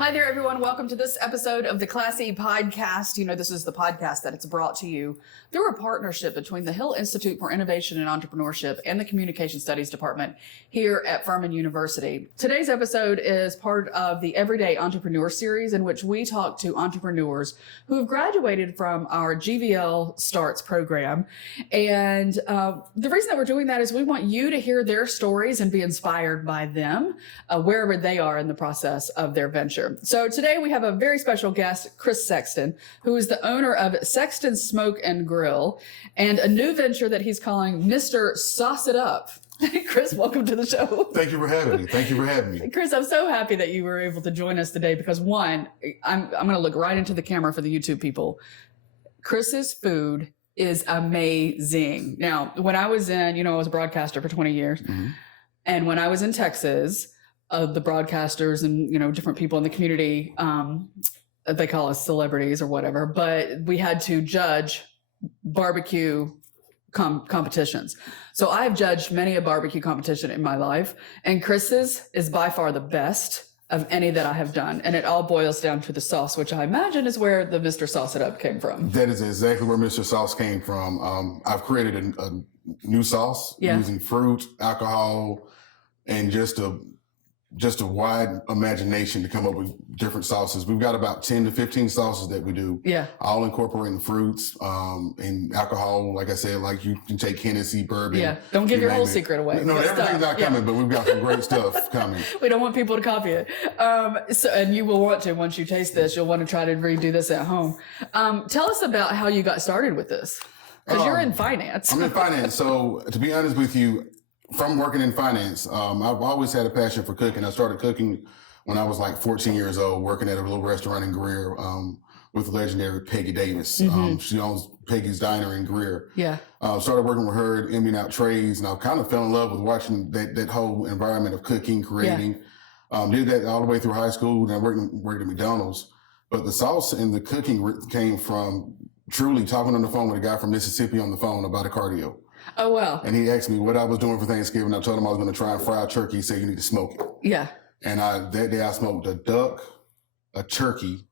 Hi there, everyone. Welcome to this episode of the Classy Podcast. You know, this is the podcast that it's brought to you through a partnership between the Hill Institute for Innovation and Entrepreneurship and the Communication Studies Department here at Furman University. Today's episode is part of the Everyday Entrepreneur series, in which we talk to entrepreneurs who have graduated from our Greenville Starts program. And the reason that we're doing that is we want you to hear their stories and be inspired by them wherever they are in the process of their venture. So today we have a very special guest, Chris Sexton, who is the owner of Sexton Smoke and Grill and a new venture that he's calling Mr. Sauce It Up. Chris, welcome to the show. Thank you for having me. Chris, I'm so happy that you were able to join us today because one, I'm going to look right into the camera for the YouTube people. Chris's food is amazing. Now, when I was I was a broadcaster for 20 years. Mm-hmm. And when I was in Texas, the broadcasters and, different people in the community, they call us celebrities or whatever, but we had to judge barbecue competitions. So I've judged many a barbecue competition in my life, and Chris's is by far the best of any that I have done. And it all boils down to the sauce, which I imagine is where the Mr. Sauce It Up came from. That is exactly where Mr. Sauce came from. I've created a new sauce using fruit, alcohol, and just a wide imagination to come up with different sauces. We've got about 10 to 15 sauces that we do. Yeah. All incorporating fruits, and alcohol. Like I said, like you can take Hennessy, bourbon. Yeah. Don't give your whole secret away. No, everything's not coming, but we've got some great stuff coming. We don't want people to copy it. And you will want to, once you taste this, you'll want to try to redo this at home. Tell us about how you got started with this. Because you're in finance. I'm in finance. So to be honest with you, from working in finance, I've always had a passion for cooking. I started cooking when I was like 14 years old, working at a little restaurant in Greer with the legendary Peggy Davis. Mm-hmm. She owns Peggy's Diner in Greer. Yeah. Started working with her, emptying out trays, and I kind of fell in love with watching that whole environment of cooking, creating. Yeah. Did that all the way through high school, and I worked at McDonald's. But the sauce and the cooking came from truly talking on the phone with a guy from Mississippi on the phone about a cardio. Oh, wow. And he asked me what I was doing for Thanksgiving. I told him I was going to try and fry a turkey. He said, you need to smoke it. Yeah. And that day I smoked a duck, a turkey,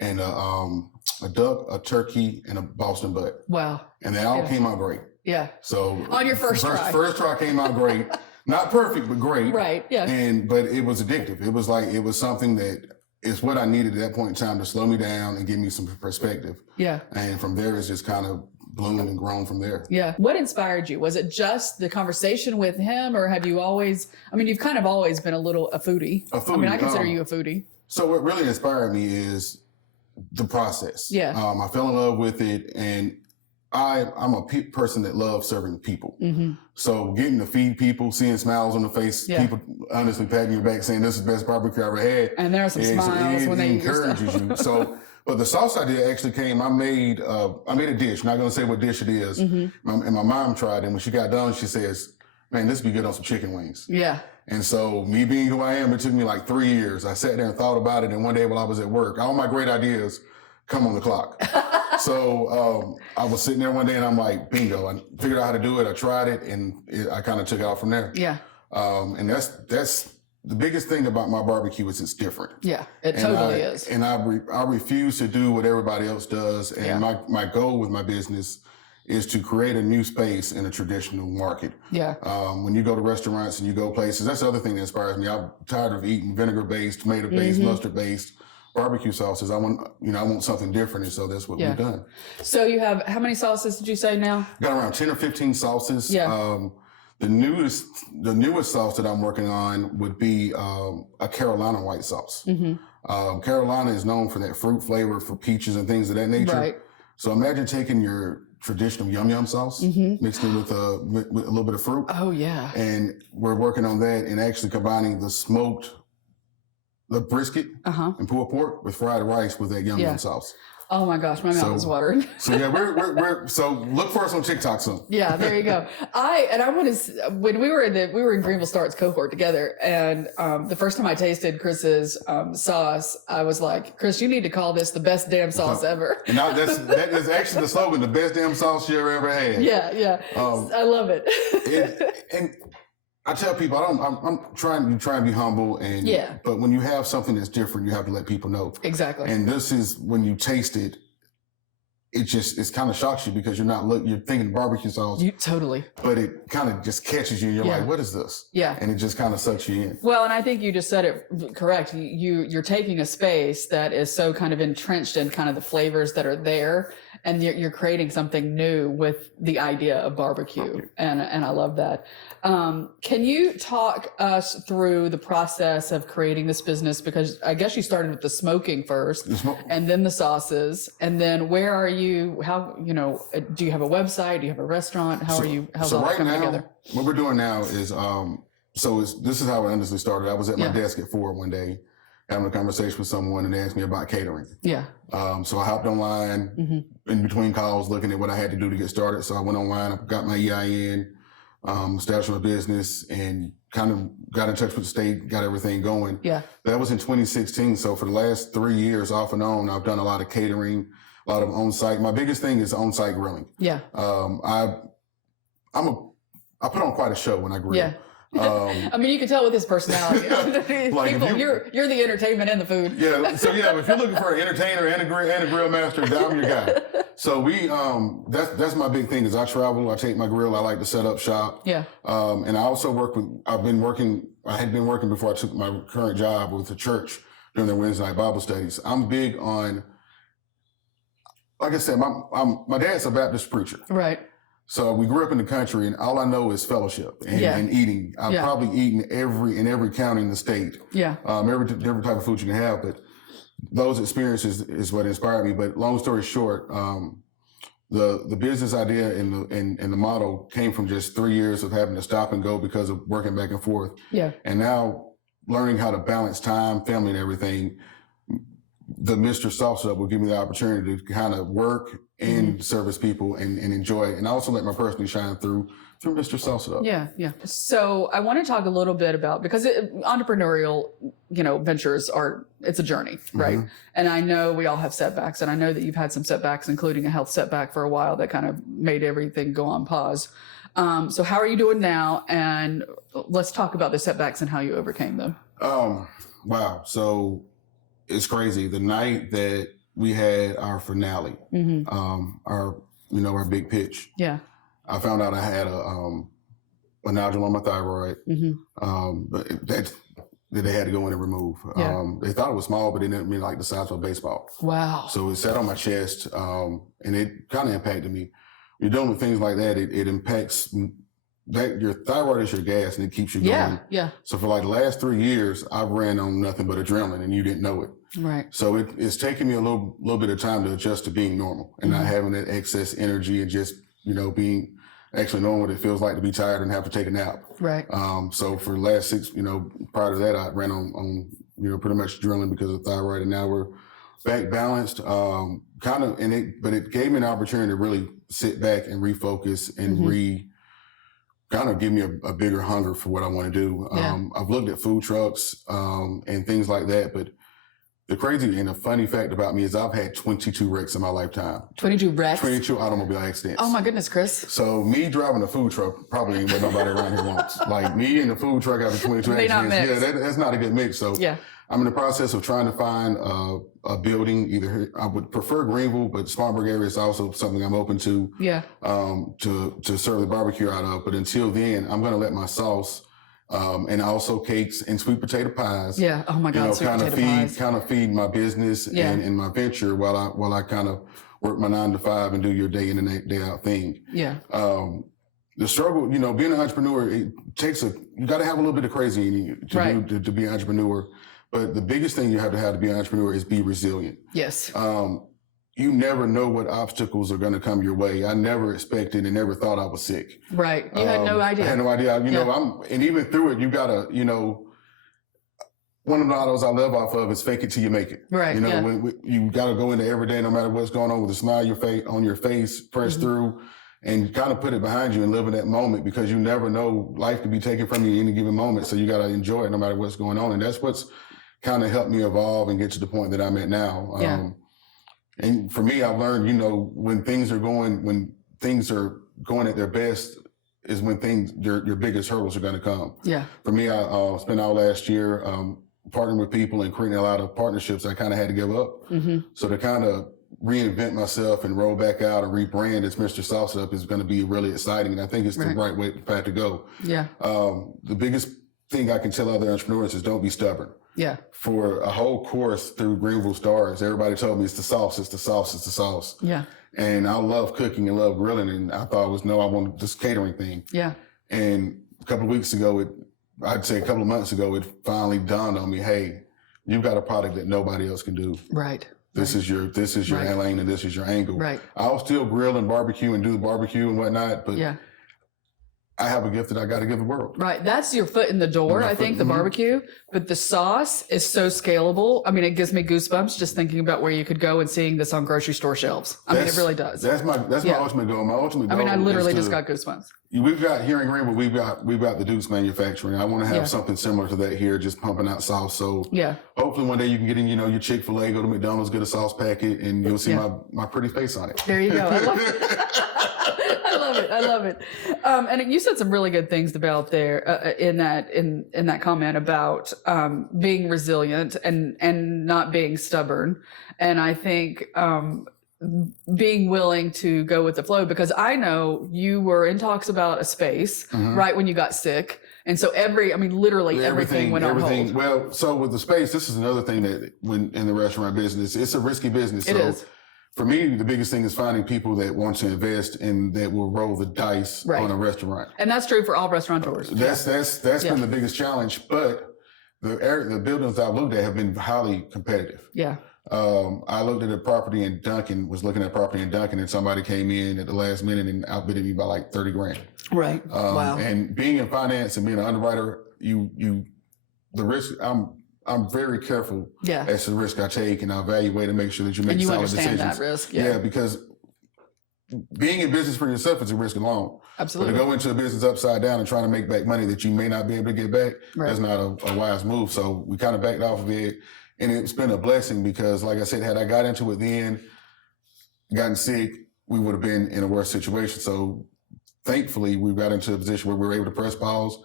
and a turkey, and a Boston butt. Wow. And they all came out great. Yeah. So on your first try. First try came out great. Not perfect, but great. Right. Yeah. But it was addictive. It was something that is what I needed at that point in time to slow me down and give me some perspective. Yeah. And from there, it's just kind of bloomed and grown from there. Yeah. What inspired you? Was it just the conversation with him, or have you always, you've kind of always been a foodie. I consider you a foodie. So what really inspired me is the process. Yeah. I fell in love with it, and I'm a person that loves serving people. Mm-hmm. So getting to feed people, seeing smiles on the face, people honestly patting your back saying, this is the best barbecue I ever had. And there are some smiles when they encourages you. So, but the sauce idea actually came, I made a dish. I'm not going to say what dish it is. Mm-hmm. And my mom tried it. And when she got done, she says, man, this would be good on some chicken wings. Yeah. And so me being who I am, it took me like 3 years. I sat there and thought about it. And one day while I was at work, all my great ideas come on the clock. So I was sitting there one day and I'm like, bingo, I figured out how to do it. I tried it, and I kind of took it out from there. Yeah. And that's the biggest thing about my barbecue is it's different. Yeah, it totally is. And I refuse to do what everybody else does. And my goal with my business is to create a new space in a traditional market. Yeah. When you go to restaurants and you go places, that's the other thing that inspires me. I'm tired of eating vinegar-based, tomato-based, mustard-based barbecue sauces. I want something different, and so that's what we've done. So you have, how many sauces did you say now? Got around 10 or 15 sauces. Yeah. The newest sauce that I'm working on would be a Carolina white sauce. Mm-hmm. Carolina is known for that fruit flavor, for peaches and things of that nature. Right. So imagine taking your traditional yum sauce, mixed in with a little bit of fruit. Oh yeah. And we're working on that and actually combining the brisket and pulled pork with fried rice with that yum sauce. Oh my gosh, my mouth is watering. So yeah, we're so look for us on TikTok soon. Yeah, there you go. When we were in Greenville Starts cohort together, and the first time I tasted Chris's sauce, I was like, Chris, you need to call this the best damn sauce ever. And that is actually the slogan, the best damn sauce you ever had. Yeah, yeah. I love it. And I tell people I'm trying to be humble but when you have something that's different, you have to let people know. Exactly. And this is when you taste it, it's kind of shocks you because you're thinking barbecue sauce. Totally. But it kind of just catches you and you're like, what is this? Yeah. And it just kind of sucks you in. Well, and I think you just said it correct. You're taking a space that is so kind of entrenched in kind of the flavors that are there, and you're creating something new with the idea of barbecue. And I love that. Can you talk us through the process of creating this business? Because I guess you started with the smoking first and then the sauces. And then where are you? How, do you have a website? Do you have a restaurant? How's all that coming together? What we're doing now is, this is how it honestly started. I was at my desk at 4 one day, having a conversation with someone, and they asked me about catering. Yeah. So I hopped online in between calls, looking at what I had to do to get started. So I went online, I got my EIN, established my business, and kind of got in touch with the state, got everything going. Yeah. That was in 2016. So for the last 3 years, off and on, I've done a lot of catering, a lot of on-site. My biggest thing is on-site grilling. Yeah. I put on quite a show when I grill. Yeah. I mean, you can tell with his personality. Like people, you're the entertainment and the food. Yeah. So if you're looking for an entertainer and a grill master, I'm your guy. So that's my big thing is I travel, I take my grill, I like to set up shop. Yeah. And I also I had been working before I took my current job with the church during their Wednesday night Bible studies. I'm big on, like I said, my dad's a Baptist preacher. Right. So we grew up in the country, and all I know is fellowship and eating. I've probably eaten in every county in the state. Yeah. Every different type of food you can have, but those experiences is what inspired me. But long story short, the business idea and the model came from just 3 years of having to stop and go because of working back and forth. Yeah. And now learning how to balance time, family, and everything. The Mr. Sauce Up will give me the opportunity to kind of work and service people and enjoy it. And I also let my personality shine through Mr. Sauce Up. Yeah, yeah. So I want to talk a little bit about, because entrepreneurial, ventures it's a journey, right? Mm-hmm. And I know we all have setbacks, and I know that you've had some setbacks, including a health setback for a while that kind of made everything go on pause. So how are you doing now? And let's talk about the setbacks and how you overcame them. Wow. So it's crazy. The night that we had our finale, our big pitch. Yeah. I found out I had a nodule on my thyroid, but that they had to go in and remove. Yeah. They thought it was small, but it didn't mean like the size of a baseball. Wow. So it sat on my chest, and it kind of impacted me. You're dealing with things like that. It impacts that your thyroid is your gas, and it keeps you going. Yeah. So for like the last 3 years, I've ran on nothing but adrenaline, and you didn't know it. Right. So it's taken me a little bit of time to adjust to being normal and not having that excess energy and just, being actually knowing what it feels like to be tired and have to take a nap. Right. So for the last 6, prior to that, I ran on pretty much adrenaline because of thyroid, and now we're back balanced. But it gave me an opportunity to really sit back and refocus and kind of give me a bigger hunger for what I want to do. Yeah. I've looked at food trucks and things like that, but the crazy and the funny fact about me is I've had 22 wrecks in my lifetime. 22 wrecks? 22 automobile accidents. Oh my goodness, Chris. So me driving a food truck probably ain't what nobody around here wants. Like me and the food truck having 22 accidents. Yeah, that's not a good mix. So yeah. I'm in the process of trying to find a building. Either I would prefer Greenville, but Spartanburg area is also something I'm open to. Yeah. To serve the barbecue out of. But until then, I'm going to let my sauce, and also cakes and sweet potato pies. Yeah. Oh my God. Kind of feed my business and my venture while I kind of work my 9 to 5 and do your day in and day out thing. Yeah. The struggle, being an entrepreneur, it takes you got to have a little bit of crazy in you to be an entrepreneur. But the biggest thing you have to be an entrepreneur is be resilient. Yes. You never know what obstacles are going to come your way. I never expected and never thought I was sick. Right. You had no idea. I had no idea. And even through it, you got to, one of the mottos I live off of is fake it till you make it. Right. When you got to go into every day, no matter what's going on, with a smile on your face, press through and kind of put it behind you and live in that moment, because you never know, life could be taken from you at any given moment. So you got to enjoy it no matter what's going on. And that's what's kind of helped me evolve and get to the point that I'm at now. And for me, I've learned, when things are going at their best, is when your biggest hurdles are going to come. Yeah. For me, I spent all last year partnering with people and creating a lot of partnerships I kind of had to give up. So to kind of reinvent myself and roll back out and rebrand as Mr. Sauce Up is going to be really exciting. And I think it's the right path to go. Yeah. The biggest thing I can tell other entrepreneurs is don't be stubborn. Yeah. For a whole course through Greenville Starts, everybody told me it's the sauce, it's the sauce, it's the sauce. Yeah. And I love cooking and love grilling. And I thought I wanted this catering thing. Yeah. And a couple of weeks ago, I'd say a couple of months ago, it finally dawned on me, hey, you've got a product that nobody else can do. Right. This is your lane and this is your angle. Right. I'll still grill and barbecue and do the barbecue and whatnot, but I have a gift that I got to give the world. Right. That's your foot in the door, I think, the barbecue. But the sauce is so scalable. I mean, it gives me goosebumps just thinking about where you could go and seeing this on grocery store shelves. I mean, it really does. That's my ultimate goal. My ultimate goal. I mean, I literally just got goosebumps. We've got here in Greenville, we've got the Duke's manufacturing. I want to have something similar to that here, just pumping out sauce. So hopefully one day you can get in, your Chick-fil-A, go to McDonald's, get a sauce packet, and you'll see my pretty face on it. There you go. I love it. I love it. And you said some really good things about there in that comment about being resilient and not being stubborn. And I think being willing to go with the flow, because I know you were in talks about a space right when you got sick. And so literally everything went on hold. Well, so with the space, this is another thing that when in the restaurant business, it's a risky business. It is. For me, the biggest thing is finding people that want to invest and that will roll the dice on a restaurant. And that's true for all restaurateurs. That's been the biggest challenge. But the buildings I've looked at have been highly competitive. Yeah. I looked at a property in Duncan, and somebody came in at the last minute and outbidded me by like $30,000. Right. Wow. And being in finance and being an underwriter, the risk, I'm very careful as to the risk I take, and I evaluate and make sure that you make solid decisions. And you understand that risk. Yeah, because being in business for yourself is a risk alone. Absolutely. But to go into a business upside down and trying to make back money that you may not be able to get back, that's not a wise move. So we kind of backed off of it. And it's been a blessing because, like I said, had I got into it then, gotten sick, we would have been in a worse situation. So thankfully, we got into a position where we were able to press pause.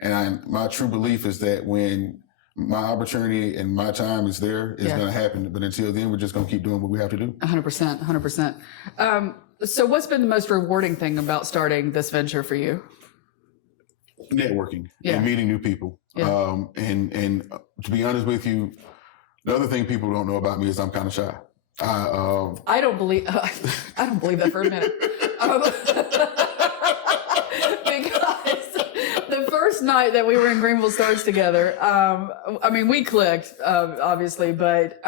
And my true belief is that when my opportunity and my time is there, it's going to happen. But until then, we're just going to keep doing what we have to do. 100%. 100%. So what's been the most rewarding thing about starting this venture for you? Networking and meeting new people. And to be honest with you, the other thing people don't know about me is I'm kind of shy. I don't believe that for a minute. Because the first night that we were in Greenville Starts together, we clicked, obviously, but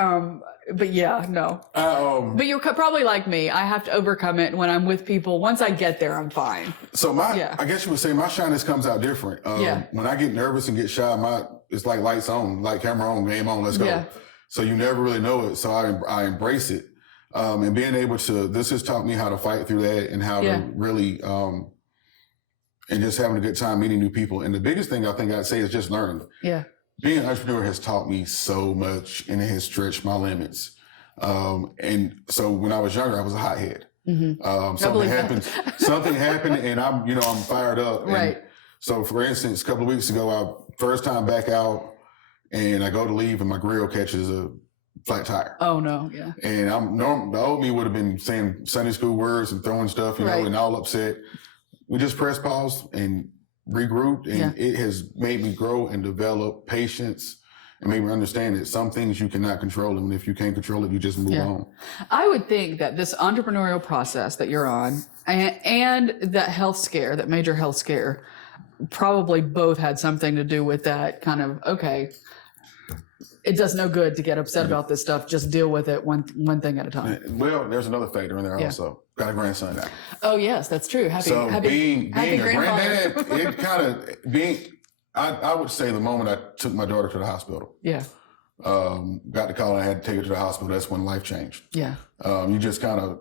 yeah, no. But you're probably like me. I have to overcome it when I'm with people. Once I get there, I'm fine. So I guess you would say my shyness comes out different. When I get nervous and get shy, it's like lights on, like camera on, game on, let's go. Yeah. So you never really know it. So I embrace it. And being able to, this has taught me how to fight through that and how to really, and just having a good time meeting new people. And the biggest thing I think I'd say is just learning. Yeah. Being an entrepreneur has taught me so much and it has stretched my limits. And so when I was younger, I was a hothead. Something happened and I'm fired up. Right. And so for instance, a couple of weeks ago, first time back out, and I go to leave and my grill catches a flat tire. Oh no, yeah. And the old me would have been saying Sunday school words and throwing stuff, and all upset. We just pressed pause and regrouped, and it has made me grow and develop patience and made me understand that some things you cannot control, and if you can't control it, you just move on. I would think that this entrepreneurial process that you're on and that major health scare, probably both had something to do with that kind of, it does no good to get upset about this stuff. Just deal with it one thing at a time. Well, there's another factor in there also. Got a grandson now. Oh yes, that's true. Being a granddad, it kind of I would say the moment I took my daughter to the hospital. Yeah. Got the call and I had to take her to the hospital. That's when life changed. Yeah. You just kind of,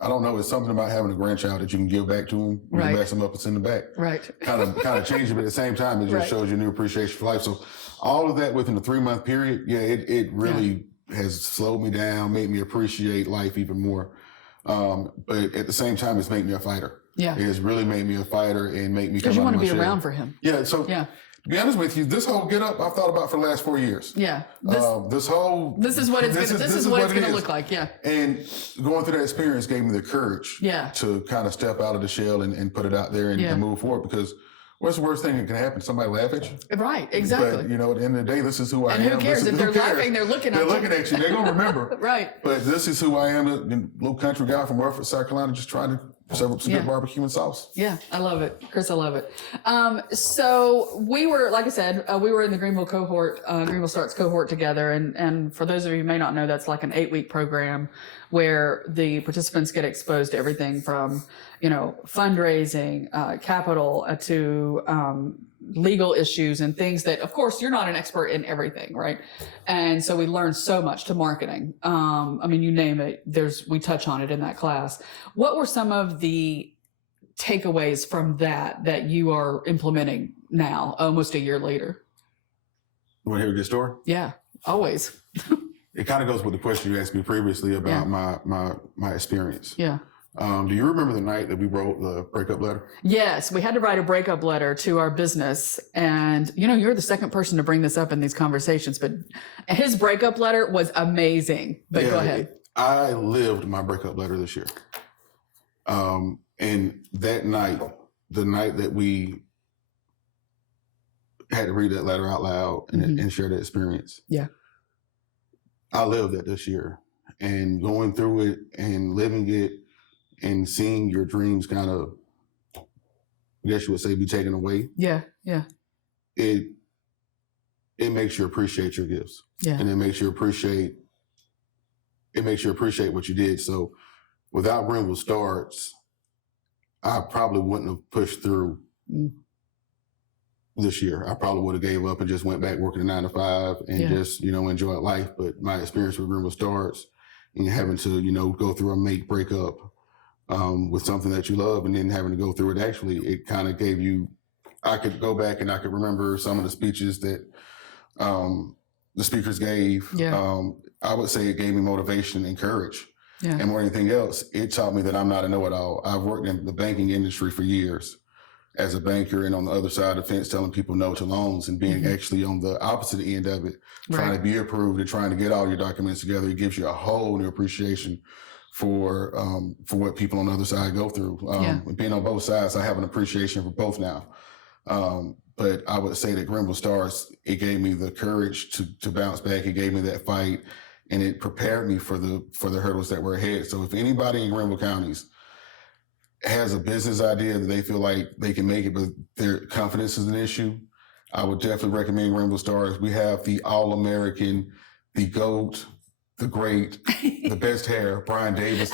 I don't know. It's something about having a grandchild that you can give back to them. You can mess them up and send them back. Right. Kind of change it, but at the same time, it just shows you new appreciation for life. So all of that within a 3-month period, it really has slowed me down, made me appreciate life even more. But at the same time, it's made me a fighter. Yeah. It has really made me a fighter and made me Because you want to be around for him. Yeah. So to be honest with you, this whole get up I've thought about for the last 4 years. Yeah. This is what it's going to look like. Yeah. And going through that experience gave me the courage to kind of step out of the shell and put it out there and move forward, because what's the worst thing that can happen? Somebody laugh at you? Right, exactly. But, at the end of the day, this is who I am. And who cares? If they're laughing, they're looking at you. They're looking at you. They're going to remember. Right. But this is who I am, a little country guy from Rutherford, South Carolina, just trying to serve up some good barbecue and sauce. Yeah, I love it. Chris, I love it. So we were, like I said, we were in the Greenville cohort, Greenville Starts cohort together. And for those of you who may not know, that's like an 8-week program where the participants get exposed to everything from, fundraising, capital, to legal issues and things that, of course, you're not an expert in everything, right? And so we learn so much, to marketing. You name it, we touch on it in that class. What were some of the takeaways from that you are implementing now, almost a year later? You want to hear a good story? Yeah, always. It kind of goes with the question you asked me previously about my experience. Yeah. Do you remember the night that we wrote the breakup letter? Yes, we had to write a breakup letter to our business. And, you're the second person to bring this up in these conversations, but his breakup letter was amazing. But go ahead. I lived my breakup letter this year. And that night, the night that we had to read that letter out loud and share that experience. Yeah. I lived that this year, and going through it and living it and seeing your dreams kind of, I guess you would say, be taken away. Yeah. Yeah. It makes you appreciate your gifts. Yeah. And it makes you appreciate what you did. So without Greenville Starts, I probably wouldn't have pushed through this year. I probably would have gave up and just went back working a 9 to 5 and just, enjoyed life. But my experience with Greenville Starts and having to, go through a breakup with something that you love, and then having to go through it, actually, it kind of gave you, I could go back and I could remember some of the speeches that the speakers gave. Yeah. I would say it gave me motivation and courage. Yeah. And more than anything else, it taught me that I'm not a know-it-all. I've worked in the banking industry for years as a banker, and on the other side of the fence, telling people no to loans and being actually on the opposite end of it, trying to be approved and trying to get all your documents together. It gives you a whole new appreciation for what people on the other side go through. Being on both sides, I have an appreciation for both now. But I would say that Greenville Starts, it gave me the courage to bounce back. It gave me that fight, and it prepared me for the hurdles that were ahead. So if anybody in Greenville counties has a business idea that they feel like they can make it, but their confidence is an issue, I would definitely recommend Greenville Starts. We have the All-American, the GOAT, the great, the best hair, Brian Davis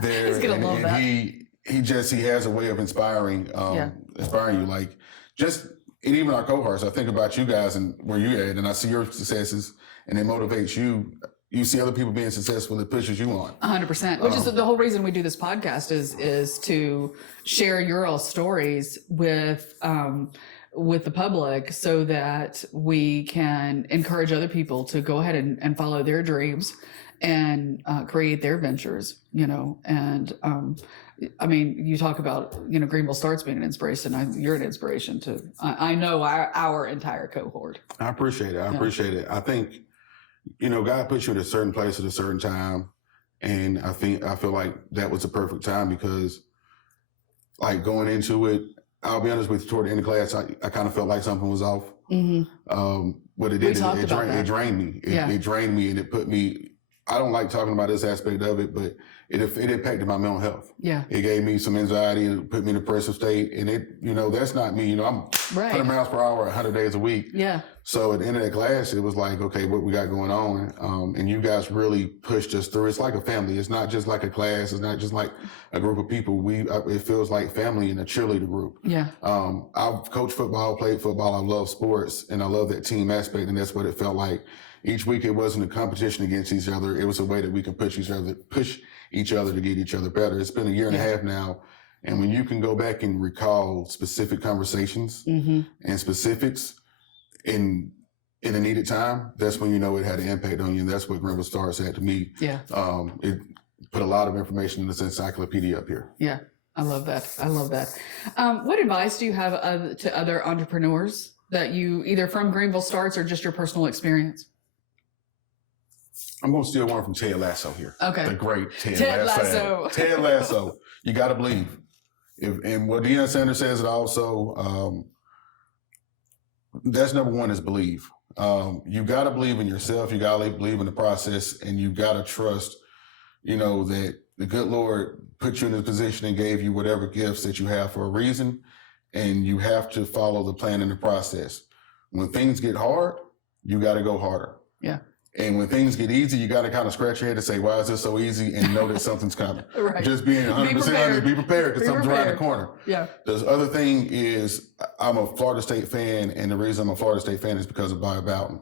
there. He's gonna love that. He has a way of inspiring you. Like, and even our cohorts, I think about you guys and where you're at, and I see your successes, and it motivates you. You see other people being successful, it pushes you on. 100%. Which is the whole reason we do this podcast is to share your all stories with the public, so that we can encourage other people to go ahead and follow their dreams and create their ventures, and you talk about, Greenville Starts being an inspiration. You're an inspiration to, I know, our entire cohort. I appreciate it. I appreciate it. I think, God puts you in a certain place at a certain time. And I feel like that was the perfect time, because like going into it, I'll be honest with you, toward the end of class, I kind of felt like something was off. Mm-hmm. What it did, it drained me. It drained me, and it put me, I don't like talking about this aspect of it, but it impacted my mental health. Yeah. It gave me some anxiety and put me in a depressive state. And that's not me. I'm 100 miles per hour, 100 days a week. Yeah. So at the end of that class, it was like, okay, what we got going on? And you guys really pushed us through. It's like a family. It's not just like a class. It's not just like a group of people. It feels like family and a cheerleader group. Yeah. I've coached football, played football. I love sports, and I love that team aspect. And that's what it felt like. Each week, it wasn't a competition against each other. It was a way that we could push each other to get each other better. It's been a year and a half now. And when you can go back and recall specific conversations and specifics in a needed time, that's when it had an impact on you. And that's what Greenville Starts had to me. Yeah. put a lot of information in this encyclopedia up here. Yeah, I love that. I love that. What advice do you have to other entrepreneurs that you either from Greenville Starts or just your personal experience? I'm going to steal one from Ted Lasso here. Okay. The great Ted Lasso. Lasso. Ted Lasso. You got to believe. And what Deion Sanders says it also, that's number one is believe. You got to believe in yourself. You got to believe in the process, and you got to trust, that the good Lord put you in this position and gave you whatever gifts that you have for a reason, and you have to follow the plan and the process. When things get hard, you got to go harder. Yeah. And when things get easy, you got to kind of scratch your head and say, why is this so easy? And know that something's coming. Right. Just being 100% honest, be prepared because something's around the corner. Yeah. The other thing is I'm a Florida State fan, and the reason I'm a Florida State fan is because of Bob Bowden.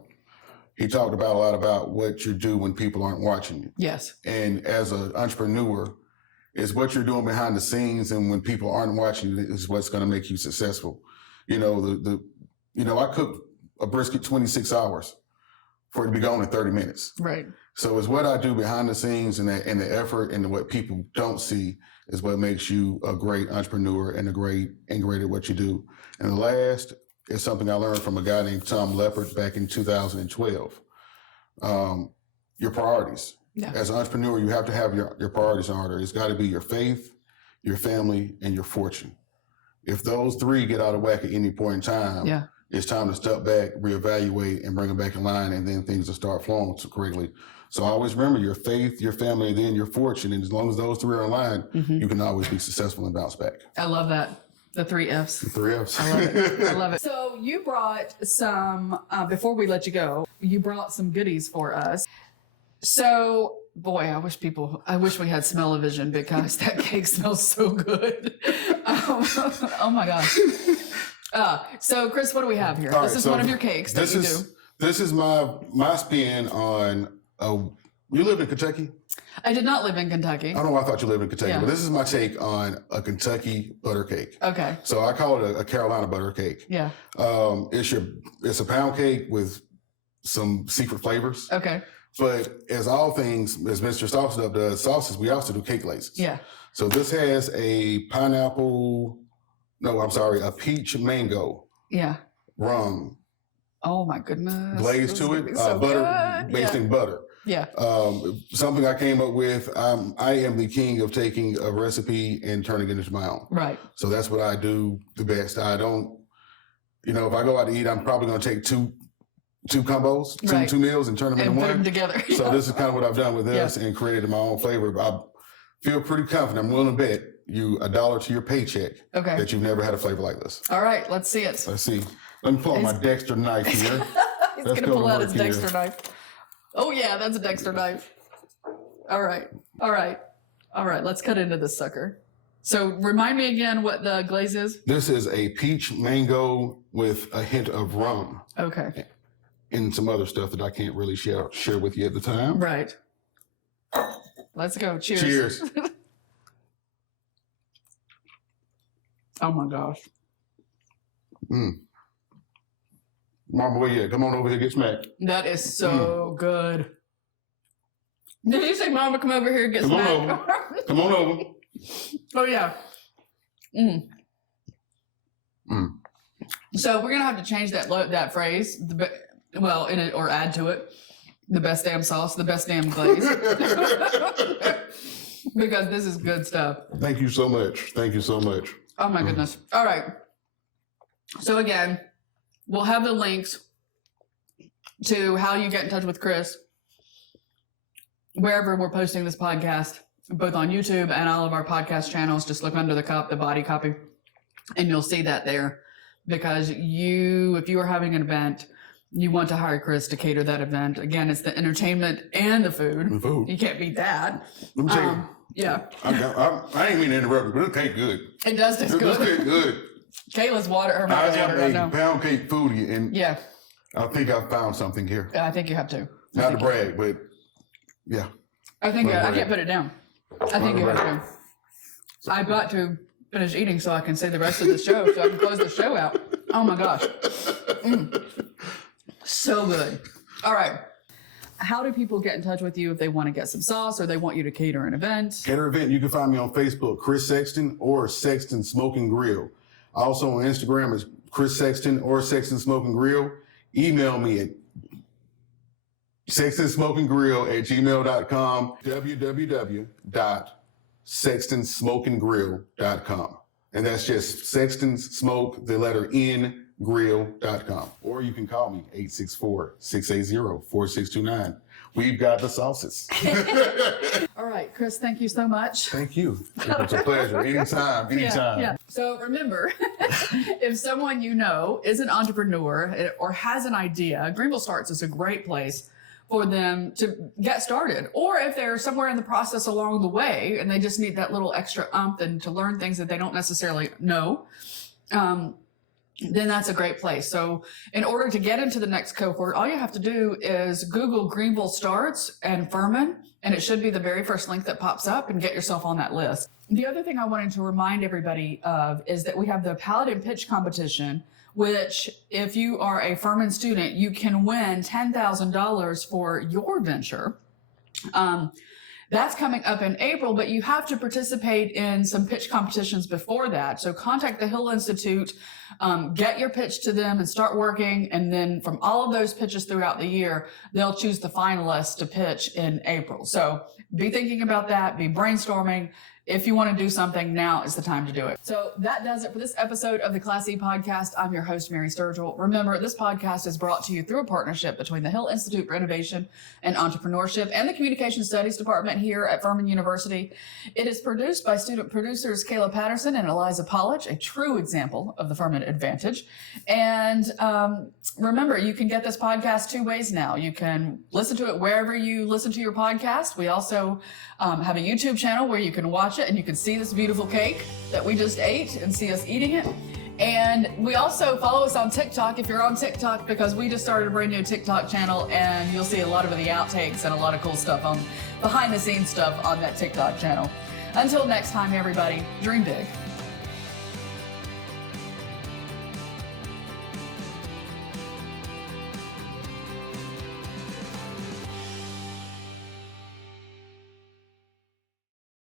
He talked about a lot about what you do when people aren't watching you. Yes. And as an entrepreneur, it's what you're doing behind the scenes, and when people aren't watching you is what's going to make you successful. I cook a brisket 26 hours for it to be gone in 30 minutes. Right. So it's what I do behind the scenes, and the effort, and what people don't see is what makes you a great entrepreneur and great at what you do. And the last is something I learned from a guy named Tom Leppard back in 2012. Your priorities. Yeah. As an entrepreneur, you have to have your priorities in order. It's got to be your faith, your family, and your fortune. If those three get out of whack at any point in time, it's time to step back, reevaluate, and bring them back in line, and then things will start flowing correctly. So always remember your faith, your family, and then your fortune. And as long as those three are in line, you can always be successful and bounce back. I love that. The 3 Fs. The 3 Fs. I love it. I love it. So you brought some, before we let you go, you brought some goodies for us. So, boy, I wish we had smell-o-vision because that cake smells so good. Oh my gosh. So Chris, what do we have here? This is one of your cakes that you do. This is my spin on, you live in Kentucky? I did not live in Kentucky. I don't know why I thought you lived in Kentucky, Yeah. but this is my take on a Kentucky butter cake. Okay. So I call it a Carolina butter cake. Yeah. It's a pound cake with some secret flavors. Okay. But as all things, as Mr. Sauce does sauces, we also do cake glazes. Yeah. So this has a a peach mango Yeah. rum Oh my goodness. glaze This to is it, gonna be so butter good. based in butter. Yeah. Something I came up with. I am the king of taking a recipe and turning it into my own. Right. So that's what I do the best. I don't, if I go out to eat, I'm probably going to take two combos, Right. two meals, and turn them And into put one. them together. So this is kind of what I've done with this and created my own flavor. I feel pretty confident. I'm willing to bet you $1 to your paycheck Okay. that you've never had a flavor like this. All right. Let's see it. Let's see. Let me pull out my Dexter knife here. He's Let's going to go pull to out work his here. Dexter knife. Oh, yeah. That's a Dexter knife. All right. All right. All right. Let's cut into this sucker. So remind me again what the glaze is. This is a peach mango with a hint of rum Okay. and some other stuff that I can't really share with you at the time. Right. Let's go. Cheers. Cheers. Oh my gosh. Mama, where you at? Come on over here, get smacked. That is so good. Did you say Mama come over here and get Come on smacked? over. Come on over. Oh yeah. So we're gonna have to change that phrase. Or add to it. The best damn sauce, the best damn glaze. Because this is good stuff. Thank you so much. Thank you so much. Oh my goodness. All right. So again, we'll have the links to how you get in touch with Chris wherever we're posting this podcast, both on YouTube and all of our podcast channels. Just look under the body copy, and you'll see that there. Because if you are having an event, you want to hire Chris to cater that event. Again, it's the entertainment and the food. The food. You can't beat that. Let me tell you. Yeah. I ain't mean to interrupt you, but it tastes good. It does taste This good. tastes good. Kayla's her I mouth is am water right a now. pound cake foodie, and Yeah. I think I found something here. I think you have to. Not to brag, but yeah. I think Well, I right. can't put it down. I think you have to. I've got to finish eating so I can say the rest of the show, so I can close the show out. Oh my gosh. So good. All right. how do people get in touch with you if they want to get some sauce or they want you to cater an event? Cater event, you can find me on Facebook, Chris Sexton or Sexton Smoke and Grill. Also on Instagram is Chris Sexton or Sexton Smoke and Grill. Email me at sextonsmokeandgrill@gmail.com, www.sextonsmokeandgrill.com. And that's just Sexton's Smoke, the letter N, grill.com. Or you can call me 864-680-4629. We've got the sauces. All right, Chris, thank you so much. Thank you. It's a pleasure. Anytime. Yeah. So remember, if someone you know is an entrepreneur or has an idea, Greenville Starts is a great place for them to get started. Or if they're somewhere in the process along the way and they just need that little extra and to learn things that they don't necessarily know, then that's a great place. So in order to get into the next cohort, all you have to do is Google Greenville Starts and Furman, and it should be the very first link that pops up, and get yourself on that list. The other thing I wanted to remind everybody of is that we have the Paladin Pitch Competition, which if you are a Furman student, you can win $10,000 for your venture. That's coming up in April, but you have to participate in some pitch competitions before that. So contact the Hill Institute, get your pitch to them and start working. And then from all of those pitches throughout the year, they'll choose the finalists to pitch in April. So be thinking about that, be brainstorming. If you want to do something, now is the time to do it. So that does it for this episode of the Class E Podcast. I'm your host, Mary Sturgill. Remember, this podcast is brought to you through a partnership between the Hill Institute for Innovation and Entrepreneurship and the Communication Studies Department here at Furman University. It is produced by student producers Kayla Patterson and Eliza Pollage, a true example of the Furman advantage. And remember, you can get this podcast two ways now. You can listen to it wherever you listen to your podcast. We also have a YouTube channel where you can watch it and you can see this beautiful cake that we just ate and see us eating it. And we also follow us on TikTok if you're on TikTok, because we just started a brand new TikTok channel, and you'll see a lot of the outtakes and a lot of cool stuff on behind the scenes stuff on that TikTok channel. Until next time, everybody, dream big.